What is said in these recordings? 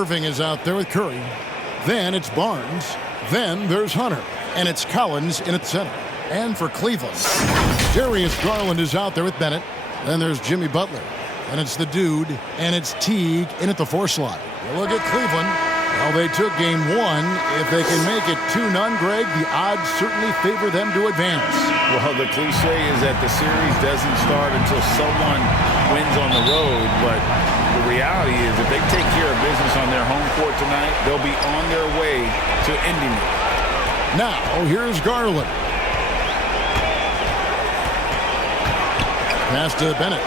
Irving is out there with Curry. Then it's Barnes. Then there's Hunter. And it's Collins in at center. And for Cleveland, Darius Garland is out there with Bennett. Then there's Jimmy Butler. And it's the dude. And it's Teague in at the 4 slot. You look at Cleveland. Well, they took game 1. If they can make it 2-0, Greg, the odds certainly favor them to advance. Well, the cliche is that the series doesn't start until someone wins on the road, but the reality is if they take care of business on their home court tonight, they'll be on their way to ending it. Now, here's Garland. Pass to Bennett.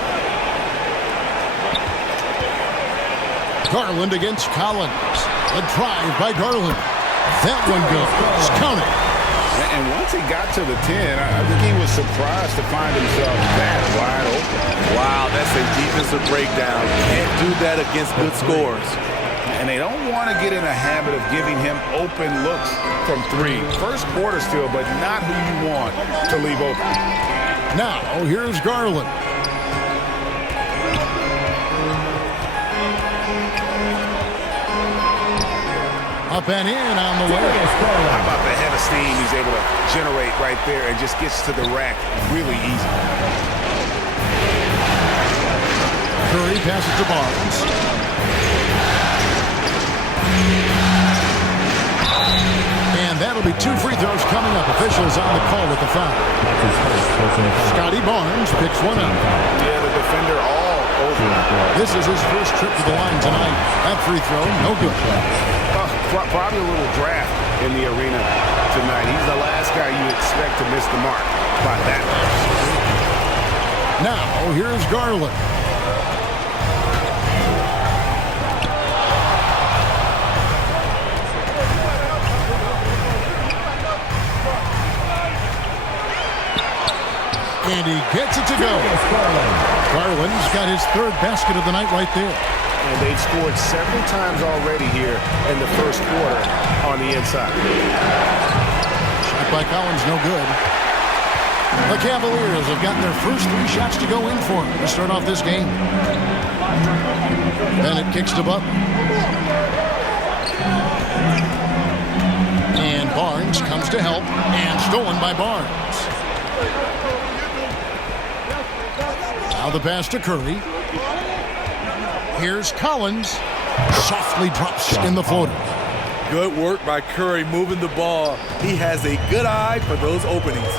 Garland against Collins. A drive by Garland. That one goes. Counted. And once he got to the 10, I think he was surprised to find himself that wide open. Wow, that's a defensive breakdown. Can't do that against good scores. And they don't want to get in a habit of giving him open looks from 3. First quarter still, but not who you want to leave open. Now, here's Garland. Up and in on the way. How about the head of steam he's able to generate right there and just gets to the rack really easy. Curry passes to Barnes. And that'll be 2 free throws coming up. Officials on the call with the foul. Scotty Barnes picks one up. Yeah, the defender all over. This is his first trip to the line tonight. That free throw, no good. Probably a little draft in the arena tonight. He's the last guy you expect to miss the mark by that much. Now, here's Garland. And he gets it to go. Garland's got his 3rd basket of the night right there. And they've scored several times already here in the first quarter on the inside. Shot by Collins, no good. The Cavaliers have gotten their first 3 shots to go in for them to start off this game. Bennett kicks to Butler. And Barnes comes to help, and stolen by Barnes. Now the pass to Curry. Here's Collins. Softly drops in the floater. Good work by Curry moving the ball. He has a good eye for those openings.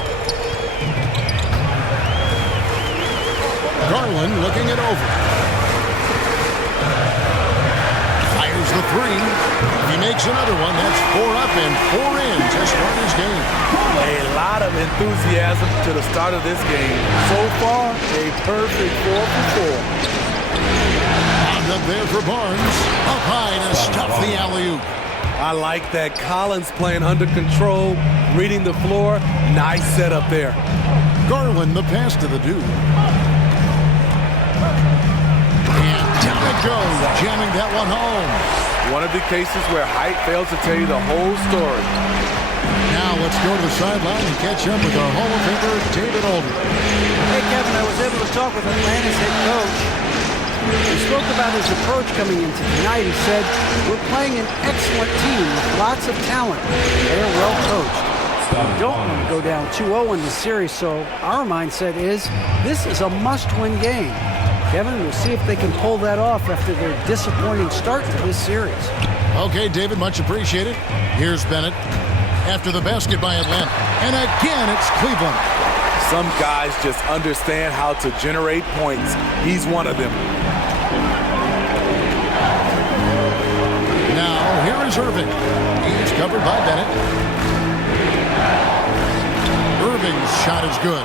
Garland looking it over. Fires the 3. He makes another one. That's 4 up and 4 in to start his game. A lot of enthusiasm to the start of this game. So far, a perfect 4 for 4. Up there for Barnes. Up high to stuff the alley-oop. I like that. Collins playing under control, reading the floor. Nice setup there. Garland the pass to the dude. And down it goes, jamming that one home. One of the cases where height fails to tell you the whole story. Now let's go to the sideline and catch up with our Hall of Famer, David Aldridge. Hey, Kevin, I was able to talk with Atlanta's head coach. He spoke about his approach coming into tonight. He said, we're playing an excellent team with lots of talent. They're well coached. We don't want to go down 2-0 in the series, so our mindset is this is a must-win game. Kevin, we'll see if they can pull that off after their disappointing start to this series. Okay, David, much appreciated. Here's Bennett after the basket by Atlanta. And again, it's Cleveland. Some guys just understand how to generate points. He's one of them. Now, here is Irving. He's covered by Bennett. Irving's shot is good.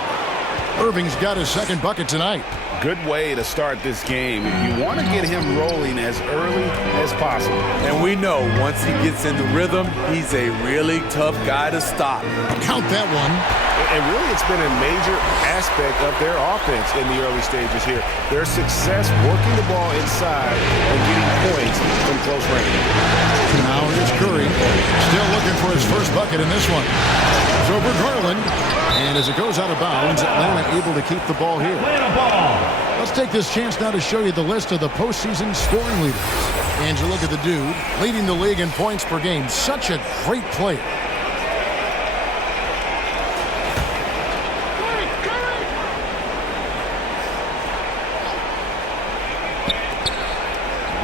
Irving's got his 2nd bucket tonight. Good way to start this game. You want to get him rolling as early as possible. And we know once he gets into rhythm, he's a really tough guy to stop. Count that one. And really, it's been a major aspect of their offense in the early stages here. Their success working the ball inside and getting points from close range. Now here's Curry. Still looking for his first bucket in this one. It's over Garland. And as it goes out of bounds, Atlanta able to keep the ball here. Let's take this chance now to show you the list of the postseason scoring leaders. And you look at the dude leading the league in points per game. Such a great player.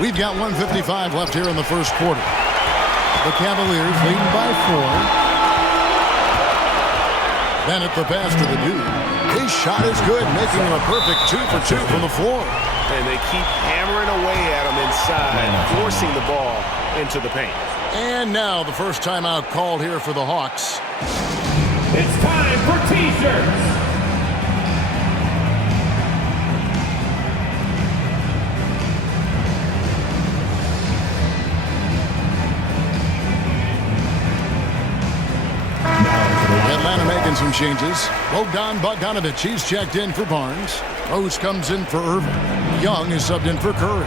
We've got 1:55 left here in the first quarter. The Cavaliers leading by 4. Bennett the pass to the dude. His shot is good, making him a perfect 2 for 2 from the floor. And they keep hammering away at him inside, forcing the ball into the paint. And now the first timeout called here for the Hawks. It's time for T-shirts. Atlanta making some changes. Bogdanovich, he's checked in for Barnes. Rose comes in for Irving. Young is subbed in for Curry.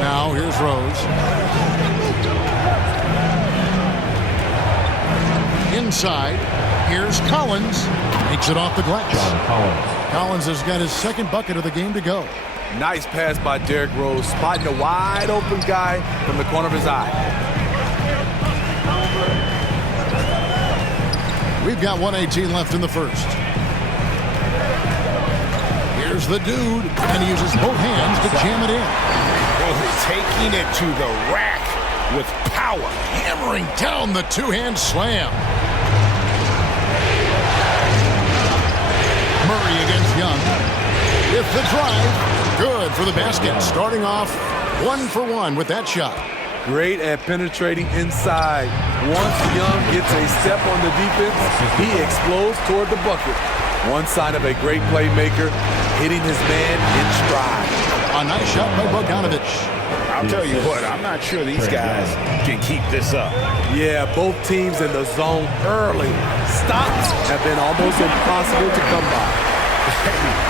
Now here's Rose. Inside, here's Collins. Makes it off the glass. Collins has got his second bucket of the game to go. Nice pass by Derrick Rose, spotting a wide open guy from the corner of his eye. We've got 1:18 left in the first. Here's the dude, and he uses both hands to jam it in. Taking it to the rack with power. Hammering down the two-hand slam. Murray against Young. With the drive, good for the basket. Starting off 1 for 1 with that shot. Great at penetrating inside. Once Young gets a step on the defense, he explodes toward the bucket. One sign of a great playmaker, hitting his man in stride. A nice shot by Bogdanovich. I'll tell you what, I'm not sure these guys can keep this up. Yeah, both teams in the zone early. Stops have been almost impossible to come by.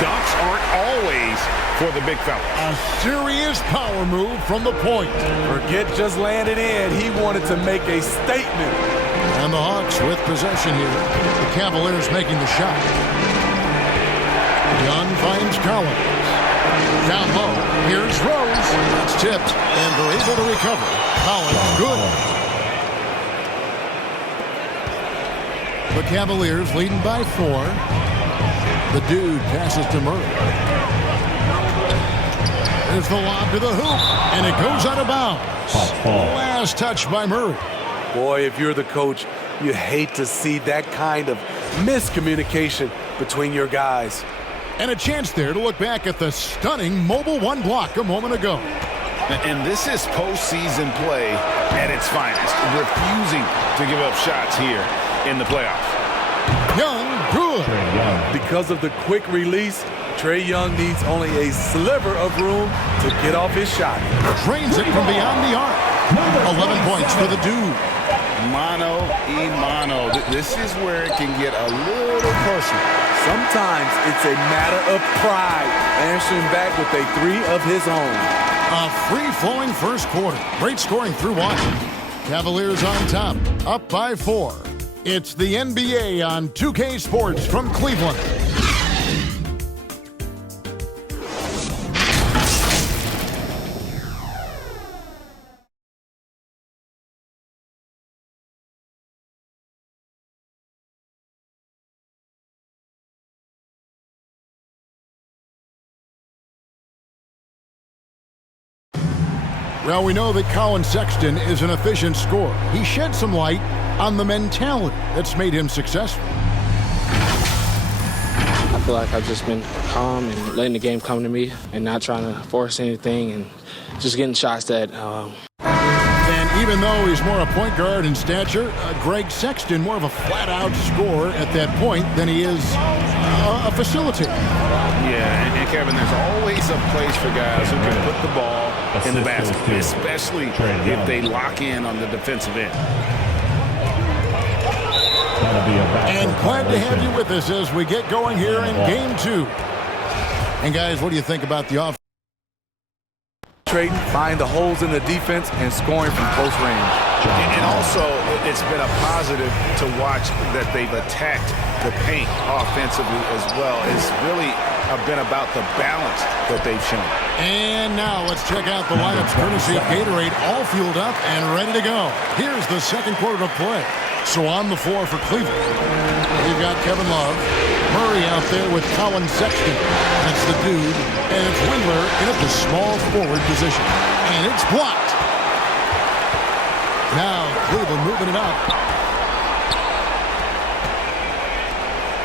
Dunks aren't always for the big fella. A serious power move from the point. Forget just landing in. He wanted to make a statement. And the Hawks with possession here. The Cavaliers making the shot. Young finds Collins. Down low. Here's Rose. It's tipped, and they're able to recover. Collins, good. The Cavaliers leading by 4. The dude passes to Murray. There's the lob to the hoop, and it goes out of bounds. Last touch by Murray. Boy, if you're the coach, you hate to see that kind of miscommunication between your guys. And a chance there to look back at the stunning mobile one block a moment ago. And this is postseason play at its finest, refusing to give up shots here in the playoffs. Young, good. Because of the quick release, Trae Young needs only a sliver of room to get off his shot. Drains it from beyond the arc. 11 points for the dude. Mano y mano. This is where it can get a little personal. Sometimes it's a matter of pride, answering back with a 3 of his own. A free-flowing first quarter. Great scoring through 1. Cavaliers on top, up by 4. It's the NBA on 2K Sports from Cleveland. Well, we know that Colin Sexton is an efficient scorer. He shed some light on the mentality that's made him successful. I feel like I've just been calm and letting the game come to me and not trying to force anything and just getting shots that And even though he's more a point guard in stature, Greg Sexton more of a flat-out scorer at that point than he is a facilitator. Yeah, and Kevin, there's always a place for guys who can put the ball in the basket, especially if they lock in on the defensive end. And glad to have you with us as we get going here in Game 2. And guys, what do you think about the offense? penetrating, finding the holes in the defense, and scoring from close range. And also, it's been a positive to watch that they've attacked the paint offensively as well. It's really been about the balance that they've shown. And now let's check out the lineups courtesy of Gatorade, all fueled up and ready to go. Here's the second quarter of play. So on the floor for Cleveland, we've got Kevin Love. Murray out there with Colin Sexton. That's the dude. And it's Windler in at the small forward position. And it's blocked. Now Cleveland moving it up.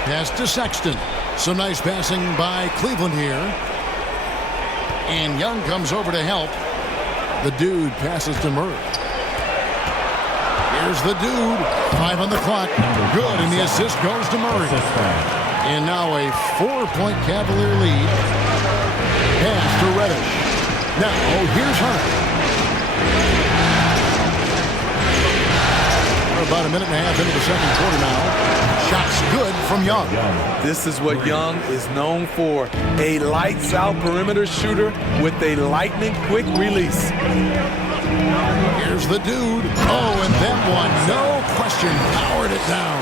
Pass to Sexton. Some nice passing by Cleveland here. And Young comes over to help. The dude passes to Murray. Here's the dude. 5 on the clock. Good, and the assist goes to Murray. And now a 4-point Cavalier lead. Pass to Reddish. Now, here's Hunter. We're about a minute and a half into the second quarter now. Shots good from Young. This is what Young is known for. A lights-out perimeter shooter with a lightning-quick release. Here's the dude. Oh, and that one, no question, powered it down.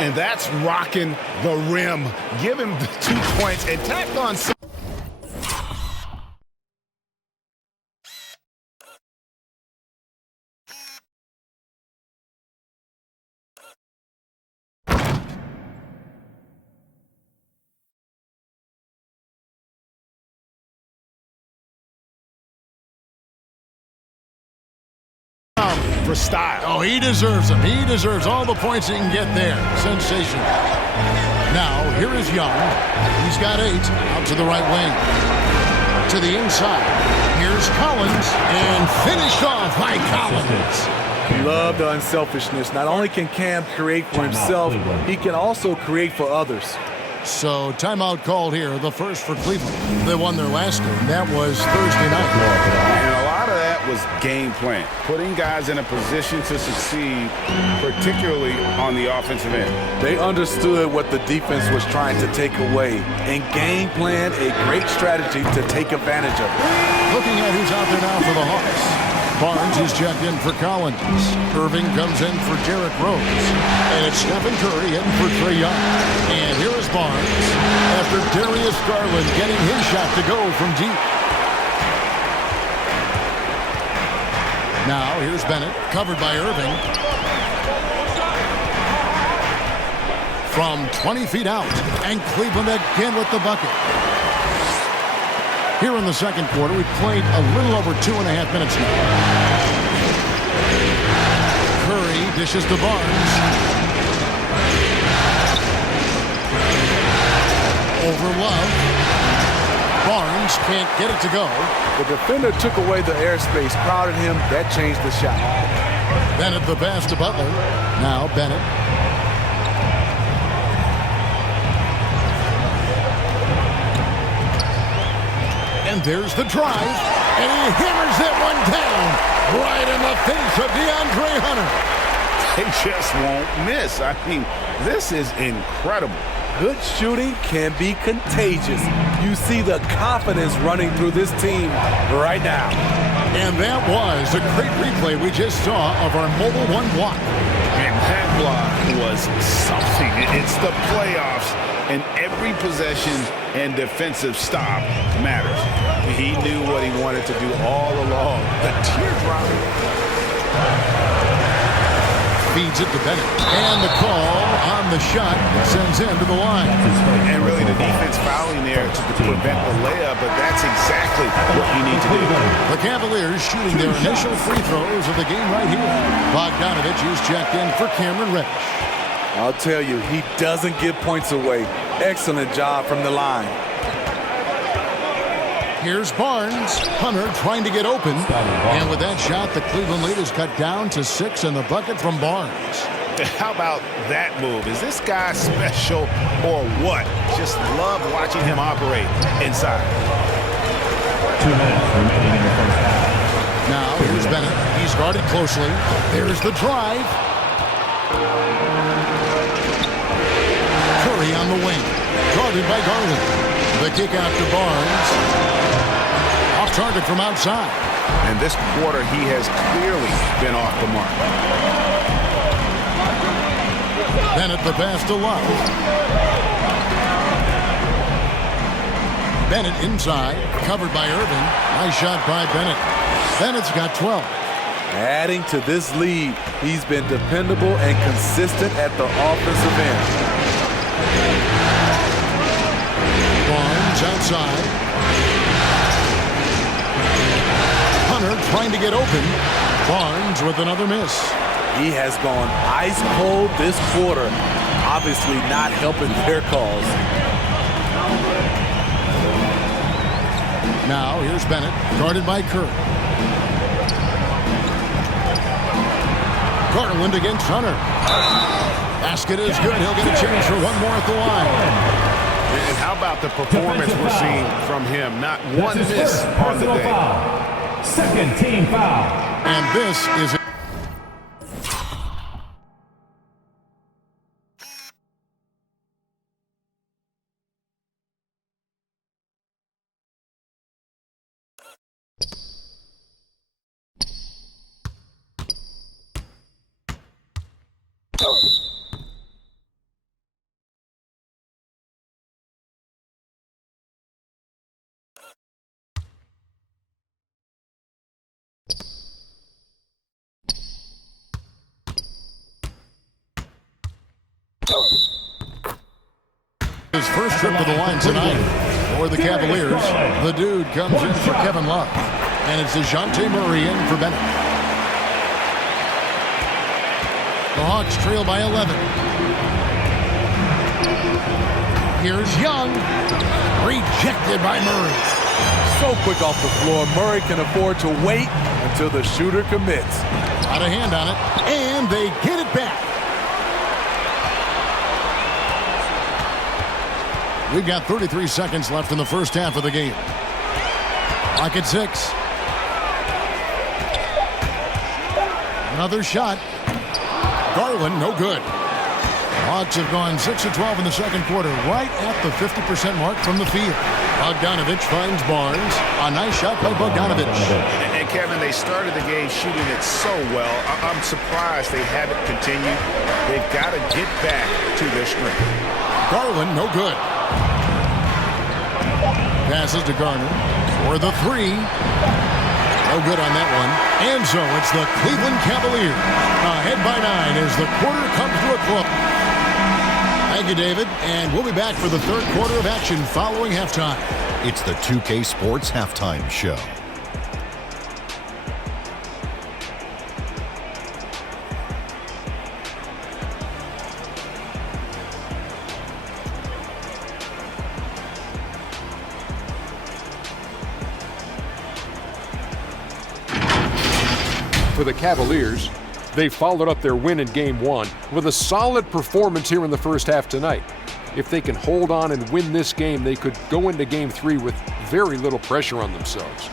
And that's rocking the rim. Give him the 2 points and tack on some. For style. Oh, he deserves them. He deserves all the points he can get there. Sensational. Now, here is Young. He's got 8 out to the right wing. To the inside. Here's Collins. And finished off by Collins. Love the unselfishness. Not only can Cam create for himself, he can also create for others. So, timeout called here. The first for Cleveland. They won their last game. That was Thursday night. And a lot of that was game plan. Putting guys in a position to succeed, particularly on the offensive end. They understood what the defense was trying to take away and game plan a great strategy to take advantage of it. Looking at who's out there now for the Hawks. Barnes is checked in for Collins. Irving comes in for Derrick Rose. And it's Stephen Curry in for Trae Young. And here is Barnes after Darius Garland getting his shot to go from deep. Now here's Bennett, covered by Irving. From 20 feet out. And Cleveland again with the bucket. Here in the second quarter, we've played a little over 2.5 minutes now. Curry dishes to Barnes. Over Love. Barnes can't get it to go. The defender took away the airspace, crowded him. That changed the shot. Bennett the pass to Butler. Now Bennett. And there's the drive, and he hammers that one down right in the face of DeAndre Hunter. They just won't miss. I mean, this is incredible. Good shooting can be contagious. You see the confidence running through this team right now. And that was a great replay we just saw of our Mobile One block. And that block was something. It's the playoffs, and every possession and defensive stop matters. He knew what he wanted to do all along. The teardrop. Feeds it to Bennett. And the call on the shot sends him to the line. And really the defense fouling there to prevent the layup, but that's exactly what you need to do. The Cavaliers shooting their initial free throws of the game right here. Bogdanovich is checked in for Cameron Reddish. I'll tell you, he doesn't give points away. Excellent job from the line. Here's Barnes. Hunter trying to get open. And with that shot, the Cleveland lead is cut down to 6 in the bucket from Barnes. How about that move? Is this guy special or what? Just love watching him operate inside. 2 minutes remaining in the first half. Now, here's Bennett. He's guarded closely. There's the drive. Curry on the wing. Guarded by Garland. The kick out to Barnes. Off target from outside. And this quarter, he has clearly been off the mark. Bennett the pass to Love. Bennett inside, covered by Irving. Nice shot by Bennett. Bennett's got 12. Adding to this lead, he's been dependable and consistent at the offensive end. Barnes outside. Hunter trying to get open. Barnes with another miss. He has gone ice cold this quarter, obviously not helping their cause. Now here's Bennett, guarded by Kerr. Garland against Hunter. Basket is good. He'll get a chance for one more at the line. And how about the performance we're seeing from him? Not one miss on the day. Foul. Second team foul. And this is his first trip to the line tonight for the Cavaliers. The dude comes in for Kevin Love. And it's DeJounte Murray in for Bennett. The Hawks trail by 11. Here's Young. Rejected by Murray. So quick off the floor, Murray can afford to wait until the shooter commits. Got a hand on it. And they get it back. We've got 33 seconds left in the first half of the game. Clock at 6. Another shot. Garland, no good. Hawks have gone 6 of 12 in the second quarter, right at the 50% mark from the field. Bogdanovich finds Barnes. A nice shot by Bogdanovich. And Kevin, they started the game shooting it so well. I'm surprised they haven't continued. They've got to get back to their strength. Garland, no good. Passes to Garner for the three. No good on that one. And so it's the Cleveland Cavaliers ahead by 9 as the quarter comes to a close. Thank you, David. And we'll be back for the third quarter of action following halftime. It's the 2K Sports Halftime Show. For the Cavaliers, they followed up their win in Game 1 with a solid performance here in the first half tonight. If they can hold on and win this game, they could go into Game 3 with very little pressure on themselves.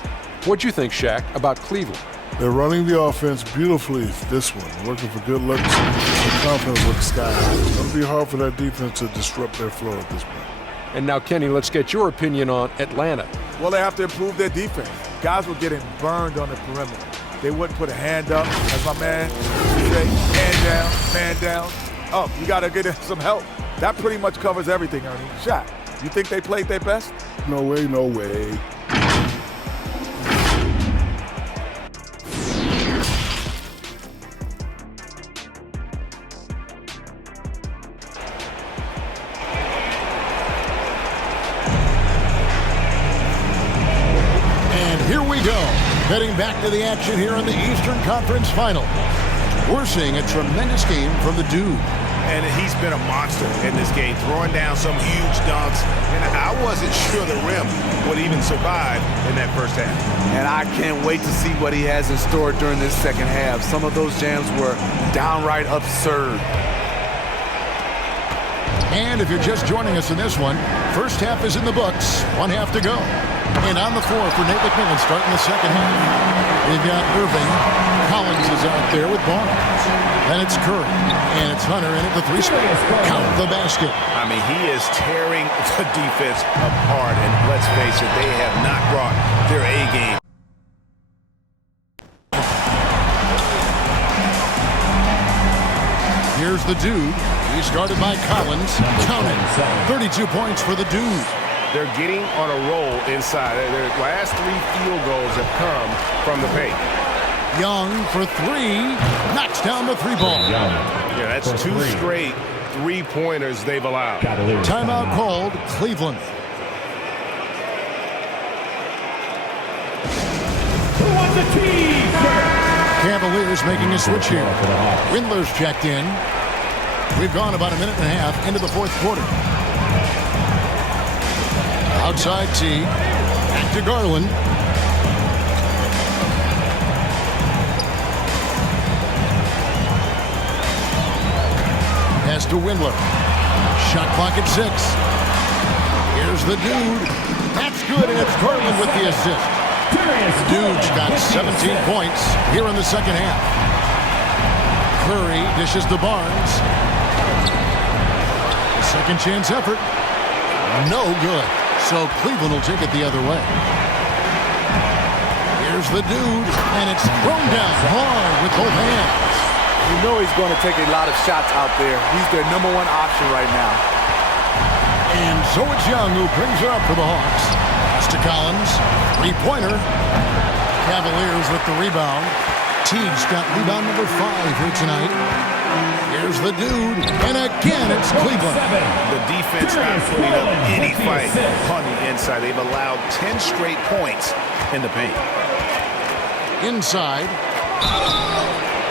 What'd you think, Shaq, about Cleveland? They're running the offense beautifully this one, working for good looks. The confidence looks sky high. It's going to be hard for that defense to disrupt their flow at this point. And now, Kenny, let's get your opinion on Atlanta. Well, they have to improve their defense. Guys were getting burned on the perimeter. They wouldn't put a hand up, as my man would say, man down. Oh, you got to get some help. That pretty much covers everything, Ernie. Shaq, you think they played their best? No way, no way. And here we go. Heading back to the action here in the Eastern Conference Final. We're seeing a tremendous game from the dude. And he's been a monster in this game, throwing down some huge dunks. And I wasn't sure the rim would even survive in that first half. And I can't wait to see what he has in store during this second half. Some of those jams were downright absurd. And if you're just joining us in this one, first half is in the books. One half to go. And on the floor for Nate McMillan starting the second half. We've got Irving. Collins is is out there with Barnes. Then it's Curry, and it's Hunter in at the 3 spot. Count the basket. I mean, he is tearing the defense apart, and let's face it, they have not brought their A game. Here's the Dude. He's guarded by Collins. Counting. 32 points for the Dude. They're getting on a roll inside. Their last 3 field goals have come from the paint. Young for 3. Knocks down the 3-ball. Yeah, that's 2 straight 3-pointers they've allowed. Timeout called Cleveland. Who wants a T-shirt? Cavaliers making a switch here. Windler's checked in. We've gone about a minute and a half into the 4th quarter. Outside T. Back to Garland. Pass to Windler. Shot clock at 6. Here's the Dude. That's good, and it's Garland with the assist. Dude's got 17 points here in the second half. Curry dishes to Barnes. Second chance effort. No good. So Cleveland will take it the other way. Here's the Dude, and it's thrown down hard with both hands. You know he's going to take a lot of shots out there. He's their #1 option right now. And so it's Young who brings it up for the Hawks. Pass to Collins. 3-pointer. Cavaliers with the rebound. Teague's got rebound number 5 here tonight. Here's the Dude, and again it's Cleveland. The defense not putting up any fight on the inside. They've allowed 10 straight points in the paint. Inside.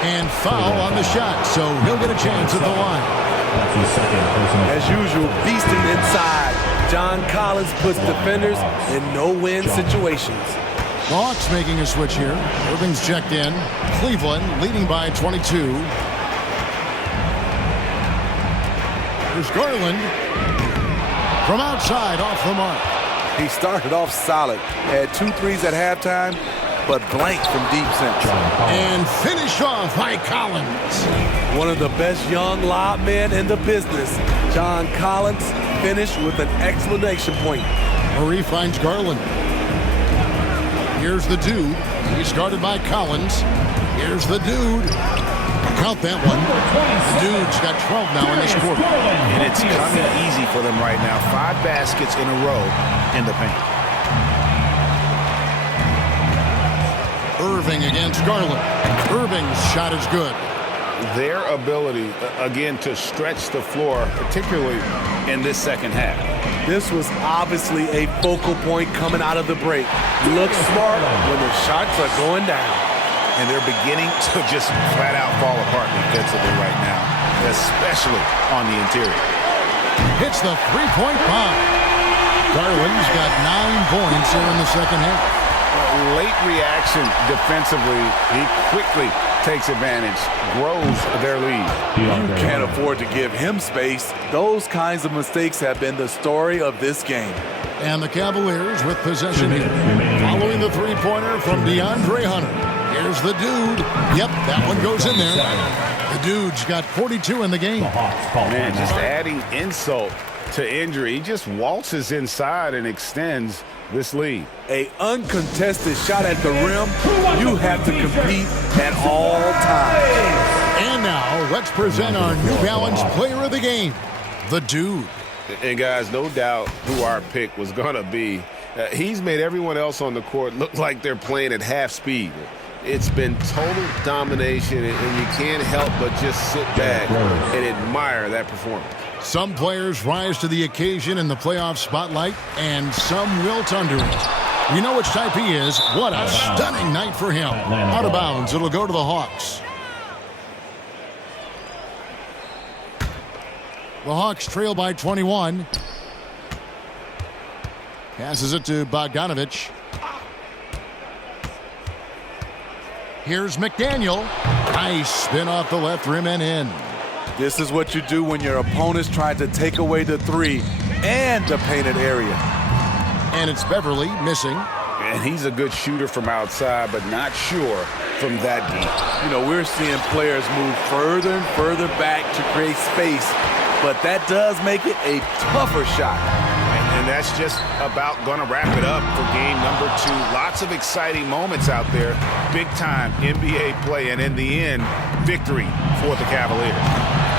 And foul on the shot, so he'll get a chance at the line. As usual, beasting inside. John Collins puts defenders in no-win situations. The Hawks making a switch here. Irving's checked in. Cleveland leading by 22. Here's Garland. From outside, off the mark. He started off solid. Had 2 threes at halftime, but blanked from deep center. And finished off by Collins. One of the best young lob men in the business. John Collins finished with an exclamation point. Murray finds Garland. Here's the Dude. He's guarded by Collins. Here's the Dude. Count that one. The Dude's got 12 now in this quarter. And it's coming easy for them right now. 5 baskets in a row in the paint. Irving against Garland. Irving's shot is good. Their ability, again, to stretch the floor, particularly in this second half. This was obviously a focal point coming out of the break. Looks smart when the shots are going down. And they're beginning to just flat out fall apart defensively right now, especially on the interior. Hits the 3-point bomb. Garland's got 9 points here in the second half. Late reaction defensively. He quickly takes advantage, grows their lead. You can't afford to give him space. Those kinds of mistakes have been the story of this game. And the Cavaliers with possession here. Following the 3-pointer from DeAndre Hunter. Here's the Dude. Yep, that one goes in there. The Dude's got 42 in the game. Man, just adding insult to injury. He just waltzes inside and extends this lead. A uncontested shot at the rim. You have to compete at all times. And now, let's present our New Balance player of the game, the Dude. And guys, no doubt who our pick was going to be. He's made everyone else on the court look like they're playing at half speed. It's been total domination, and you can't help but just sit back and admire that performance. Some players rise to the occasion in the playoff spotlight, and some wilt under it. You know which type he is. What a stunning night for him. Out of bounds, it'll go to the Hawks. The Hawks trail by 21. Passes it to Bogdanovich. Here's McDaniel. Nice spin off the left rim and in. This is what you do when your opponent's trying to take away the 3 and the painted area. And it's Beverly missing. And he's a good shooter from outside, but not sure from that deep. You know, we're seeing players move further and further back to create space, but that does make it a tougher shot. And that's just about going to wrap it up for game number 2. Lots of exciting moments out there. Big-time NBA play, and in the end, victory for the Cavaliers.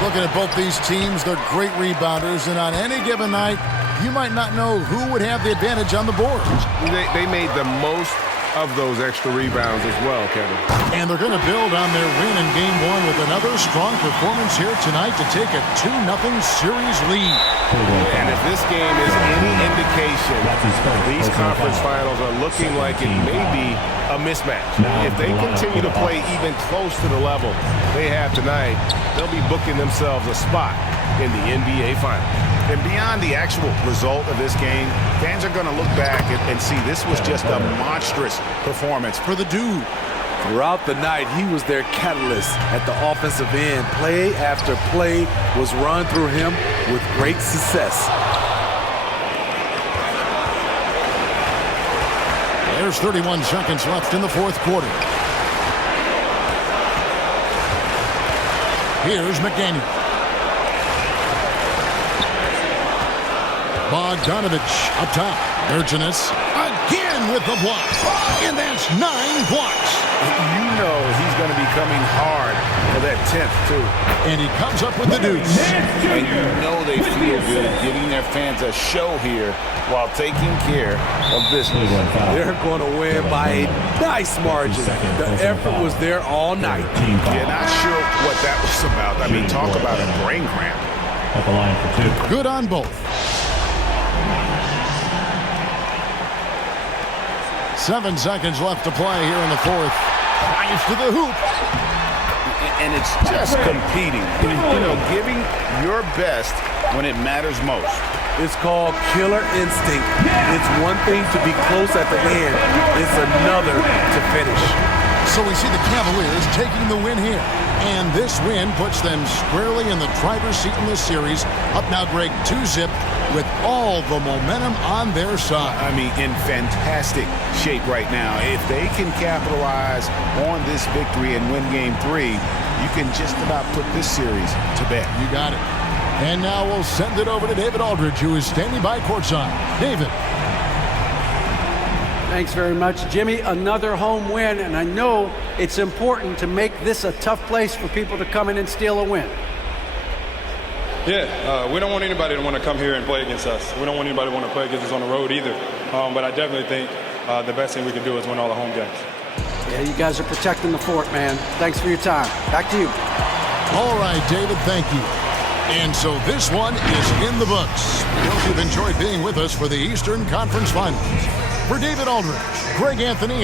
Looking at both these teams, they're great rebounders, and on any given night, you might not know who would have the advantage on the board. They made the most of those extra rebounds as well, Kevin. And they're going to build on their win in Game 1 with another strong performance here tonight to take a 2-0 series lead. And if this game is any indication, these conference finals are looking like it may be a mismatch. If they continue to play even close to the level they have tonight, they'll be booking themselves a spot in the NBA Finals. And beyond the actual result of this game, fans are going to look back and see this was just a monstrous performance for the dude. Throughout the night, he was their catalyst at the offensive end. Play after play was run through him with great success. There's 31 seconds left in the fourth quarter. Here's McDaniel. Bogdanovich up top. Urginus again with the block. And that's 9 blocks. You know he's going to be coming hard for that 10th, too. And he comes up with the deuce. And you know they feel good giving their fans a show here while taking care of business. They're going to win by a nice margin. The effort was there all night. Yeah, not sure what that was about. I mean, talk about a brain cramp. At the line for 2. Good on both. 7 seconds left to play here in the fourth. Drives to the hoop. And it's just competing. You know, giving your best when it matters most. It's called killer instinct. It's one thing to be close at the end. It's another to finish. So we see the Cavaliers taking the win here. And this win puts them squarely in the driver's seat in this series. Up now, Greg, 2-zip with all the momentum on their side. I mean, in fantastic shape right now. If they can capitalize on this victory and win Game 3, you can just about put this series to bed. You got it. And now we'll send it over to David Aldridge, who is standing by courtside. David. Thanks very much, Jimmy. Another home win, and I know it's important to make this a tough place for people to come in and steal a win. Yeah, we don't want anybody to want to come here and play against us. We don't want anybody to want to play against us on the road either. But I definitely think the best thing we can do is win all the home games. Yeah, you guys are protecting the fort, man. Thanks for your time. Back to you. All right, David, thank you. And so this one is in the books. We hope you've enjoyed being with us for the Eastern Conference Finals. For David Aldridge, Greg Anthony, and